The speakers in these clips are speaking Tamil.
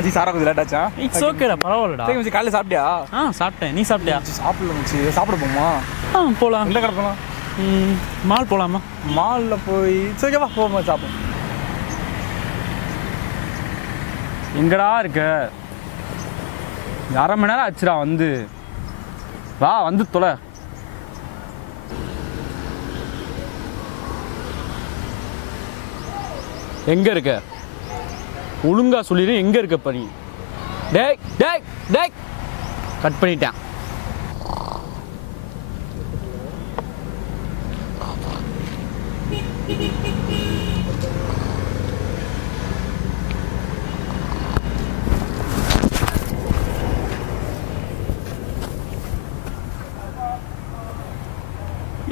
மச்சி சாரா கொஞ்சம் லேட் ஆச்சா? இட்ஸ் ஓகேடா, பரவாயில்லடா. சரி மச்சி, காலையில் சாப்பிட்டியா? சாப்பிட்டேன். நீ சாப்பிட்டியா? சாப்பிடல மச்சி. சாப்பிட போமா? போகலாம். எந்த கடை போகலாம்? மால் போகலாமா? மாலில் போய் சரி ஓகேவா போமா சாப்பிடும். எங்கடா இருக்க? 1/2 மணி நேரம் ஆச்சுடா வந்து. வா வந்து தொலை. எங்க இருக்க? ஒழுங்கா சொல்லிடு, எங்க இருக்க பணி? டேய் டேய் டேய், கட் பண்ணிட்டேன்.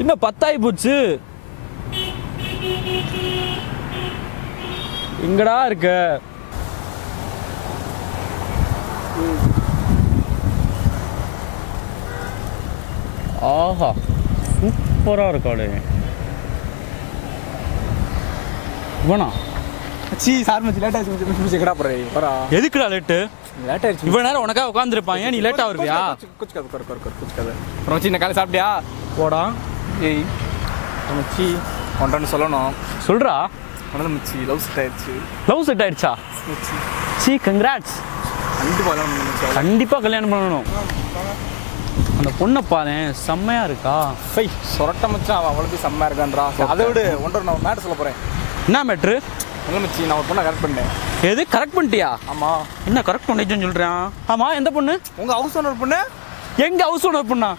என்ன 10 ஆகி போச்சு? எங்கடா இருக்க? ஆஹா, சூப்பரா இருக்காளே. இவனா? மச்சி சார் மச்சி லேட் ஆயிடுச்சு மச்சி. எங்கடா போறே? வரா. எதுக்குடா லேட்டு? லேட் ஆயிடுச்சு. இவ்வளவு நேரம் உனக்கா உட்காந்துருப்பான், ஏன் நீ லேட்டா வருவியா? குச்சிக்காது. அப்புறம் மச்சி இந்த காலையில் சாப்பிட்டியா? போடா. ஏய் மச்சி, ஒன்றான்னு சொல்லணும். சொல்றா. ஒன்றும் மச்சி, லவ் செட் ஆயிடுச்சு. லவ் செட் ஆயிடுச்சா? மச்சி சி, கங்க்ராட்ஸ். கண்டிப்பா கல்யாணம் பண்ணணும். அந்த பொண்ணை பாரு, செம்மையா இருக்கா. சொரட்ட மச்சான், அவன் அவ்வளோ போய் செம்மையா இருக்கான்றா. அதை விட ஒன்றரை நான் மேட்ரு சொல்ல போறேன். என்ன மேட்ரு? இல்லை மச்சி, நான் ஒரு பொண்ணை கரெக்ட் பண்ணேன். எது கரெக்ட் பண்ணிட்டியா? ஆமா. என்ன கரெக்ட் பண்ணிட்டேன்னு சொல்றேன்? ஆமா, எந்த பொண்ணு? உங்க ஹவுஸ் ஓனர் பொண்ணு. எங்க ஹவுஸ் ஓனர் பொண்ணா?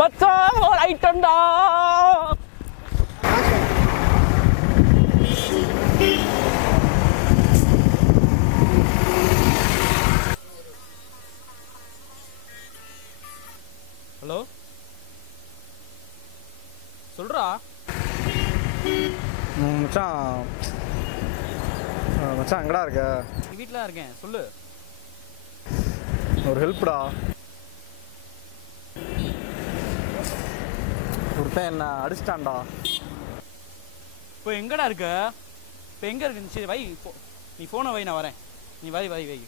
மச்சான் ஒரு ஐட்டம்டா. ஹலோ, சொல்றா. மச்சான் மச்சான் எங்கடா இருக்க? வீட்டில் இருக்கேன், சொல்லு. ஒரு ஹெல்ப்டா. ஒருத்தன் என்ன அடிச்சிட்டான்டா. இப்போ எங்கடா இருக்க? இப்போ எங்கே இருக்கு? சரி வை, நீ ஃபோனை வை, நான் வரேன். நீ வை வை வை.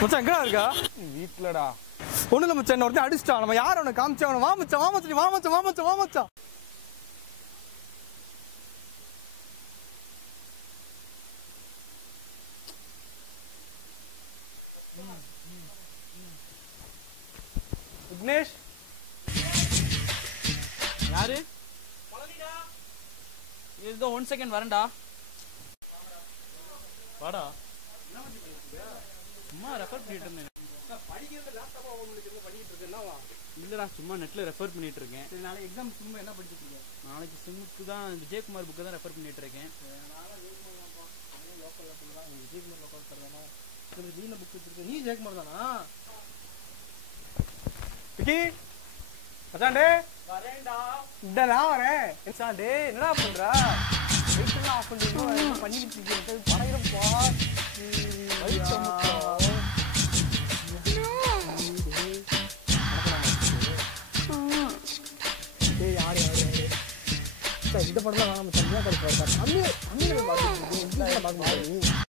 மச்சான் எங்கடா இருக்கா? வீட்டிலடா. ஒன்றும் இல்லை மச்சான், ஒருத்தன் அடிச்சிட்டான். நம்ம யார் அவனை காமிச்சா? அவனை வா மச்சான், வா மச்சான், வா மச்சான், வா மச்சான், வா மச்சான். விக்னேஷ் யாரு? இதோ 1 செகண்ட் வரேன்டா. வாடா. சும்மா ரெஃபர் பண்ணிட்டு இருந்தேன். இல்லடா, சும்மா நெட்ல ரெஃபர் பண்ணிட்டு இருக்கேன். சரி, நாளைக்கு எக்ஸாம் சும்மா என்ன படிச்சுட்டு இருக்கேன்? நாளைக்கு சிம்முக்கு தான் விஜயகுமார் புக்கு தான் ரெஃபர் பண்ணிட்டு இருக்கேன். விஜயகுமார் லோக்கல் தரதானா? நீ என்ன புக் வச்சிருக்க? நீ விஜயகுமார் தானா? விக்கி மச்சாண்டே வரேன்டா. இந்த நான் வரேன். மச்சாண்டே என்னடா பண்றா? வெயிட்லாம் ஆஃப் பண்ணிட்டு பண்ணிட்டு இருக்கேன். பறக்கிறப்பா. இந்த படம் தான் நம்ம தனியாக கிடைப்பாரு. அம்மியை பார்த்து பார்க்க